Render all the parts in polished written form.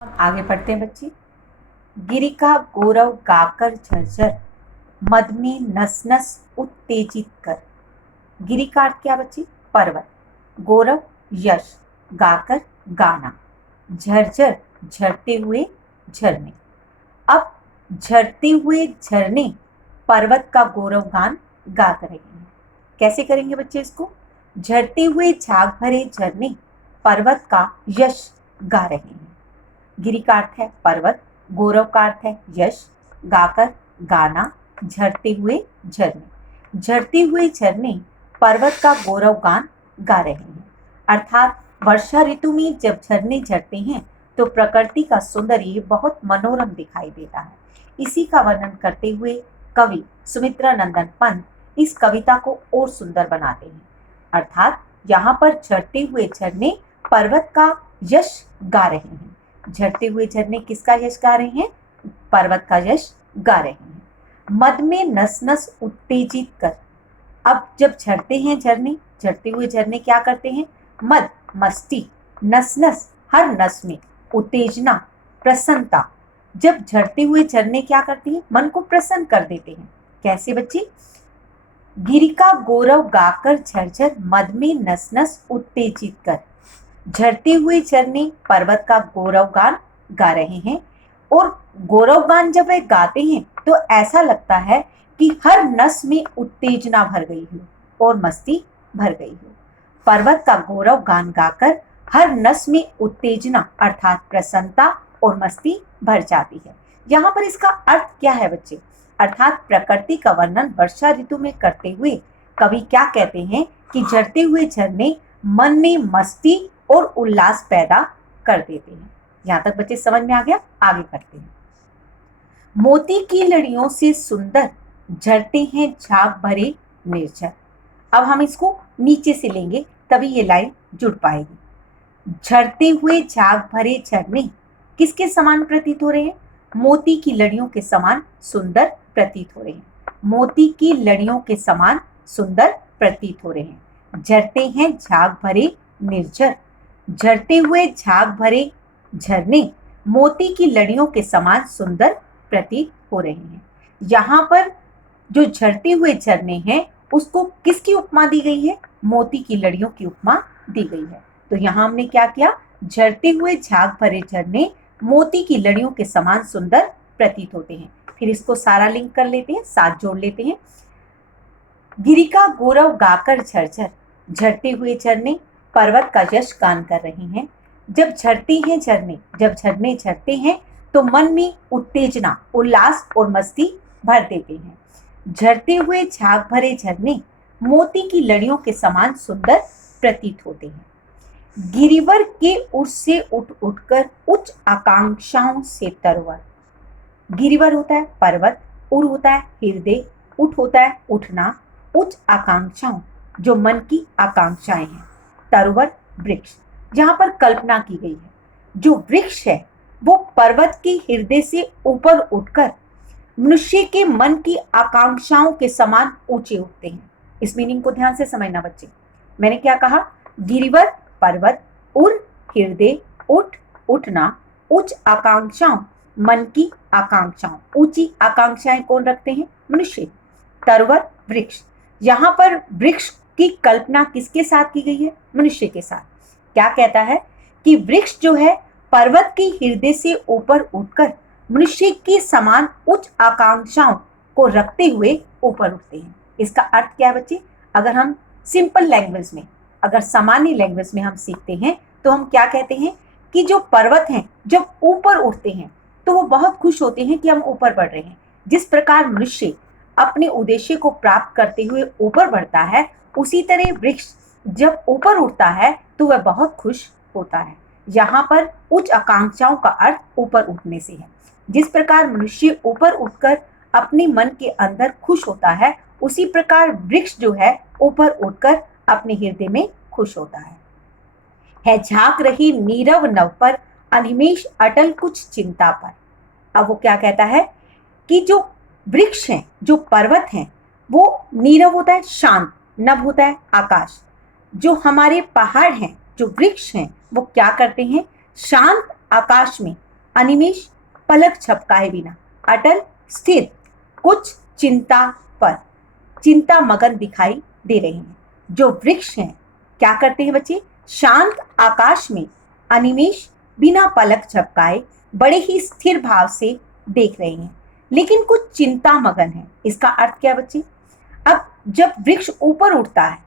हम आगे पढ़ते हैं बच्चे। गिरि का गौरव गाकर झरझर, मद में नस नस उत्तेजित कर। गिरि का अर्थ क्या बच्चे? पर्वत। गौरव यश, गाकर गाना। झरझर झरते हुए झरने। अब झरते हुए झरने पर्वत का गौरव गान गा रहे हैं। कैसे करेंगे बच्चे इसको? झरते हुए झाग भरे झरने पर्वत का यश गा रहे हैं। गिरि का अर्थ है पर्वत, गौरव का अर्थ है यश, गाकर गाना, झरते हुए झरने। झरते हुए झरने पर्वत का गौरव गान गा रहे हैं। अर्थात वर्षा ऋतु में जब झरने झरते हैं तो प्रकृति का सौंदर्य बहुत मनोरम दिखाई देता है। इसी का वर्णन करते हुए कवि सुमित्रा नंदन पंत इस कविता को और सुंदर बनाते हैं। अर्थात यहाँ पर झरते हुए झरने पर्वत का यश गा रहे हैं। झरते हुए झरने किसका यश गा रहे हैं? पर्वत का यश गा रहे हैं। मद में नस नस उत्तेजित कर। अब जब झरते हैं झरने, झरते हुए झरने क्या करते हैं? मद मस्ती, नस नस हर नस में, उत्तेजना प्रसन्नता। जब झरते हुए झरने क्या करते हैं? मन को प्रसन्न कर देते हैं। कैसे बच्चे? गिरि का गौरव गाकर झरझर, मद में नस नस उत्तेजित कर। झरते हुए झरने पर्वत का गौरव गान गा रहे हैं और गौरव गान जब वे गाते हैं तो ऐसा लगता है कि हर नस में उत्तेजना भर गई हो और मस्ती भर गई हो। पर्वत का गौरव गान गाकर हर नस में उत्तेजना अर्थात प्रसन्नता और मस्ती भर जाती है। यहाँ पर इसका अर्थ क्या है बच्चे? अर्थात प्रकृति का वर्णन वर्षा ऋतु में करते हुए कवि क्या कहते हैं कि झरते हुए झरने मन में मस्ती और उल्लास पैदा कर देते हैं। यहाँ तक बच्चे समझ में आ गया? आगे बढ़ते हैं। मोती की लड़ियों से सुंदर झरते हैं झाग भरे निर्झर। अब हम इसको नीचे से लेंगे तभी ये लाइन जुड़ पाएगी। झरते हुए झाग भरे झरने किसके समान प्रतीत हो रहे हैं? मोती की लड़ियों के समान सुंदर प्रतीत हो रहे हैं। मोती की लड़ियों के समान सुंदर प्रतीत हो रहे हैं। झरते हैं झाग भरे निर्झर। झरते हुए झाग भरे झरने मोती की लड़ियों के समान सुंदर प्रतीत हो रहे हैं। यहाँ पर जो झरते हुए झरने हैं उसको किसकी उपमा दी गई है? मोती की लड़ियों की उपमा दी गई है। तो यहाँ हमने क्या किया? झरते हुए झाग भरे झरने मोती की लड़ियों के समान सुंदर प्रतीत होते हैं। फिर इसको सारा लिंक कर लेते हैं, साथ जोड़ लेते हैं। गिरि का गौरव गाकर झरझर, झरते हुए झरने पर्वत का यश गान कर रहे हैं। जब झरते हैं झरने, जब झरने झरते हैं तो मन में उत्तेजना, उल्लास और मस्ती भर देते हैं। झरते हुए झाग भरे झरने मोती की लड़ियों के समान सुंदर प्रतीत होते हैं। गिरिवर के उर से उठ उठकर उच्च आकांक्षाओं से तरवर। गिरिवर होता है पर्वत, उर होता है हृदय, उठ होता है उठना, उच्च आकांक्षाओं जो मन की आकांक्षाएं हैं, तरवर वृक्ष। यहाँ पर कल्पना की गई है जो वृक्ष है वो पर्वत के हृदय से ऊपर उठकर मनुष्य के मन की आकांक्षाओं के समान ऊंचे उठते हैं। इस मीनिंग को ध्यान से समझना बच्चे। मैंने क्या कहा? गिरिवर पर्वत, उर हृदय, उठ उठना, उच्च आकांक्षाओं मन की आकांक्षाओं। ऊंची आकांक्षाएं कौन रखते हैं? मनुष्य। तरवर वृक्ष। यहाँ पर वृक्ष की कल्पना किसके साथ की गई है? मनुष्य के साथ। क्या कहता है कि वृक्ष जो है पर्वत के हृदय से ऊपर उठकर मनुष्य की समान उच्च आकांक्षाओं को रखते हुए ऊपर उठते हैं। इसका अर्थ क्या है बच्चे? अगर हम सिंपल लैंग्वेज में, अगर सामान्य लैंग्वेज में हम सीखते हैं तो हम क्या कहते हैं कि जो पर्वत हैं जब ऊपर उठते हैं तो वो बहुत खुश होते हैं कि हम ऊपर बढ़ रहे हैं। जिस प्रकार मनुष्य अपने उद्देश्य को प्राप्त करते हुए ऊपर बढ़ता है, उसी तरह वृक्ष जब ऊपर उठता है तो वह बहुत खुश होता है। यहाँ पर उच्च आकांक्षाओं का अर्थ ऊपर उठने से है। जिस प्रकार मनुष्य ऊपर उठकर अपने मन के अंदर खुश होता है, उसी प्रकार वृक्ष जो है ऊपर उठकर अपने हृदय में खुश होता है झांक रही नीरव नव पर, अनिमेष अटल कुछ चिंता पर। अब वो क्या कहता है कि जो वृक्ष हैं, जो पर्वत हैं, वो नीरव होता है शांत, नभ होता है आकाश। जो हमारे पहाड़ हैं, जो वृक्ष हैं, वो क्या करते हैं? शांत आकाश में अनिमेष पलक झपकाए बिना, अटल स्थिर, कुछ चिंता पर, चिंता मगन दिखाई दे रहे हैं। जो वृक्ष हैं क्या करते हैं बच्चे? शांत आकाश में अनिमेष बिना पलक झपकाए बड़े ही स्थिर भाव से देख रहे हैं, लेकिन कुछ चिंता मगन है। इसका अर्थ क्या बच्चे? अब जब वृक्ष ऊपर उठता है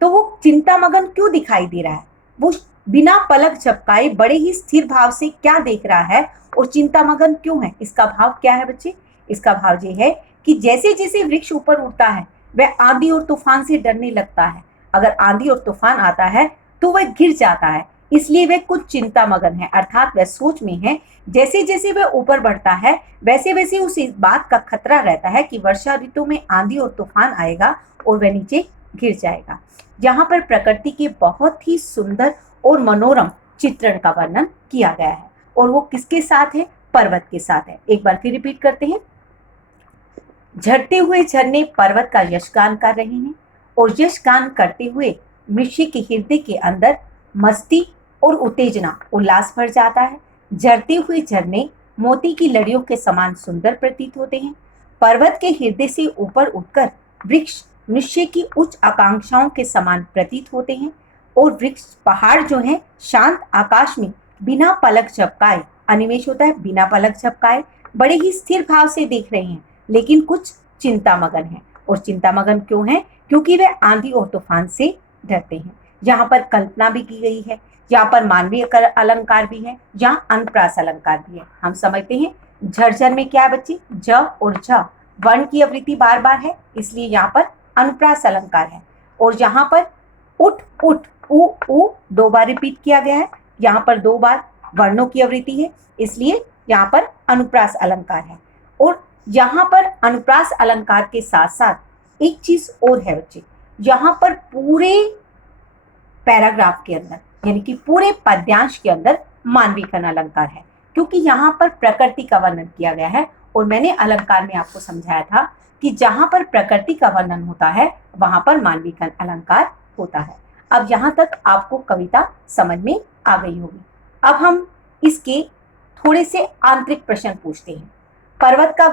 तो वो चिंता मगन क्यों दिखाई दे रहा है? वो बिना पलक झपकाए बड़े ही स्थिर भाव से क्या देख रहा है और चिंता मगन क्यों है? इसका भाव क्या है बच्चे? इसका भाव ये है कि जैसे जैसे वृक्ष ऊपर उठता है वह आंधी और तूफान से डरने लगता है। अगर आंधी और तूफान आता है तो वह गिर जाता है, इसलिए वह कुछ चिंता मगन है, अर्थात वह सोच में है। जैसे जैसे वह ऊपर बढ़ता है वैसे वैसे उस बात का खतरा रहता है कि वर्षा ऋतु में आंधी और तूफान आएगा और वह नीचे गिर जाएगा। यहाँ पर प्रकृति के बहुत ही सुंदर और मनोरम चित्रण का वर्णन किया गया है और वो किसके साथ है? पर्वत के साथ है। एक बार फिर रिपीट करते हैं। झरते हुए झरने पर्वत का यशगान कर रहे हैं और यशगान करते हुए मनुष्य के हृदय के अंदर मस्ती और उत्तेजना, उल्लास भर जाता है। झरते हुए झरने मोती की लड़ियों के समान सुंदर प्रतीत होते हैं। पर्वत के हृदय से ऊपर उठकर वृक्ष मनुष्य की उच्च आकांक्षाओं के समान प्रतीत होते हैं और वृक्ष पहाड़ जो है शांत आकाश में बिना पलक झपकाए, अनिमेष होता है बिना पलक झपकाए, बड़े ही स्थिर भाव से देख रहे हैं, लेकिन कुछ चिंता मगन है। और चिंता मगन क्यों है? क्योंकि वे आंधी और तूफान से डरते हैं। यहाँ पर कल्पना भी की गई है, यहाँ पर मानवीय अलंकार भी है, यहाँ अनुप्रास अलंकार भी है। हम समझते हैं झरझर में क्या है बच्चे? ज और झ वर्ण की आवृत्ति बार बार है, इसलिए यहाँ पर अनुप्रास अलंकार है। और यहाँ पर उठ उठ उ उ दो बार रिपीट किया गया है, यहाँ पर दो बार वर्णों की आवृत्ति है, इसलिए यहाँ पर अनुप्रास अलंकार है। और यहाँ पर अनुप्रास अलंकार के साथ साथ एक चीज और है बच्चे, यहाँ पर पूरे पैराग्राफ के अंदर यानी कि पूरे पद्यांश के अंदर मानविकरण अलंकार है, क्योंकि यहाँ पर प्रकृति का वर्णन किया गया है। और मैंने अलंकार में आपको समझाया था कि जहाँ पर प्रकृति का वर्णन होता है वहां पर मानविकरण अलंकार होता है। अब यहाँ तक आपको कविता समझ में आ गई होगी। अब हम इसके थोड़े से आंतरिक प्रश्न पूछते हैं। पर्वत का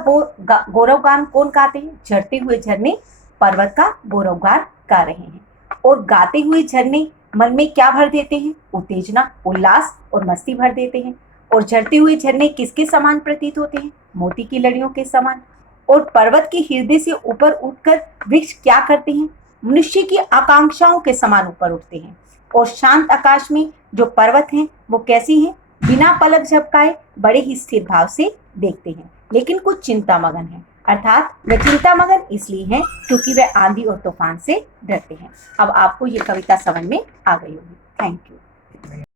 गौरवगान कौन गाते हैं? झरते हुए झरने पर्वत का गौरवगान गा रहे हैं। और गाते हुए झरने मन में क्या भर देते हैं? उत्तेजना, उल्लास और मस्ती भर देते हैं। और झरते हुए झरने किसके समान प्रतीत होते हैं? मोती की लड़ियों के समान। और पर्वत के हृदय से ऊपर उठकर वृक्ष क्या करते हैं? मनुष्य की आकांक्षाओं के समान ऊपर उठते हैं। और शांत आकाश में जो पर्वत हैं वो कैसी हैं? बिना पलक झपकाए बड़े ही स्थिर भाव से देखते हैं, लेकिन कुछ चिंता मगन है, अर्थात वे चिंता मगन इसलिए हैं क्योंकि वे आंधी और तूफान से डरते हैं। अब आपको ये कविता समझ में आ गई होगी। Thank you.